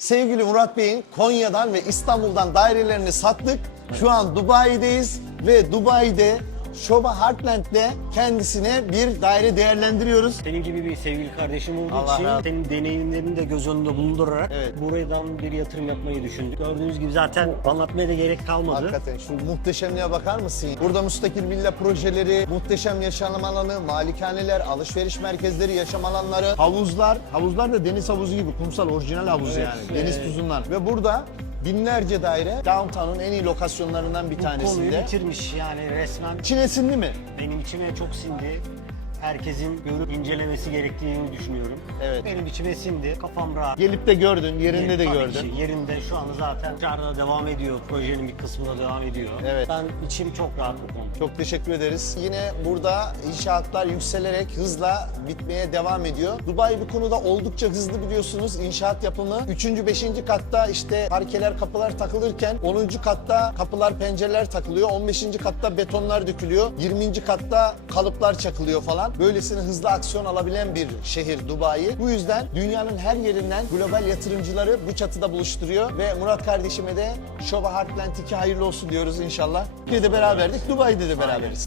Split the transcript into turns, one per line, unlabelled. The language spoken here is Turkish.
Sevgili Murat Bey'in Konya'dan ve İstanbul'dan dairelerini sattık. Şu an Dubai'deyiz ve Dubai'de Shoba Heartland'de kendisine bir daire değerlendiriyoruz.
Senin gibi bir sevgili kardeşim olduğu
Allah
için
razı olsun.
senin deneyimlerini de göz önünde bulundurarak
Evet.
buradan bir yatırım yapmayı düşündük. Gördüğünüz gibi zaten anlatmaya da gerek kalmadı.
Hakikaten şu muhteşemliğe bakar mısın? Burada müstakil villa projeleri, muhteşem yaşam alanı, malikaneler, alışveriş merkezleri, yaşam alanları, havuzlar. Havuzlar da deniz havuzu gibi, kumsal, orijinal havuz
Evet,
yani. Deniz tuzundan. Ve burada binlerce daire downtown'un en iyi lokasyonlarından bir
Bu konuyu
tanesinde.
bitirmiş yani resmen.
İçine sindi mi?
Benim içime çok sindi. Herkesin görüp incelemesi gerektiğini düşünüyorum.
Evet.
Benim içime sindi. Kafam rahat.
Gelip de gördün, yerinde de
Tabii
gördün.
ki yerinde şu anda zaten dışarıda devam ediyor. Projenin bir kısmı da devam ediyor.
Evet.
Ben içim çok rahat bu konuda.
Çok teşekkür ederiz. Yine burada inşaatlar yükselerek hızla bitmeye devam ediyor. Dubai bu konuda oldukça hızlı biliyorsunuz. İnşaat yapımı 3. 5. katta işte parkeler, kapılar takılırken 10. katta kapılar, pencereler takılıyor. 15. katta betonlar dökülüyor. 20. katta kalıplar çakılıyor falan. Böylesine hızlı aksiyon alabilen bir şehir Dubai. Bu yüzden dünyanın her yerinden global yatırımcıları bu çatıda buluşturuyor ve Murat kardeşime de Shoba Heartland 2 hayırlı olsun diyoruz inşallah. Bir de beraberdik, Dubai'de de beraberiz.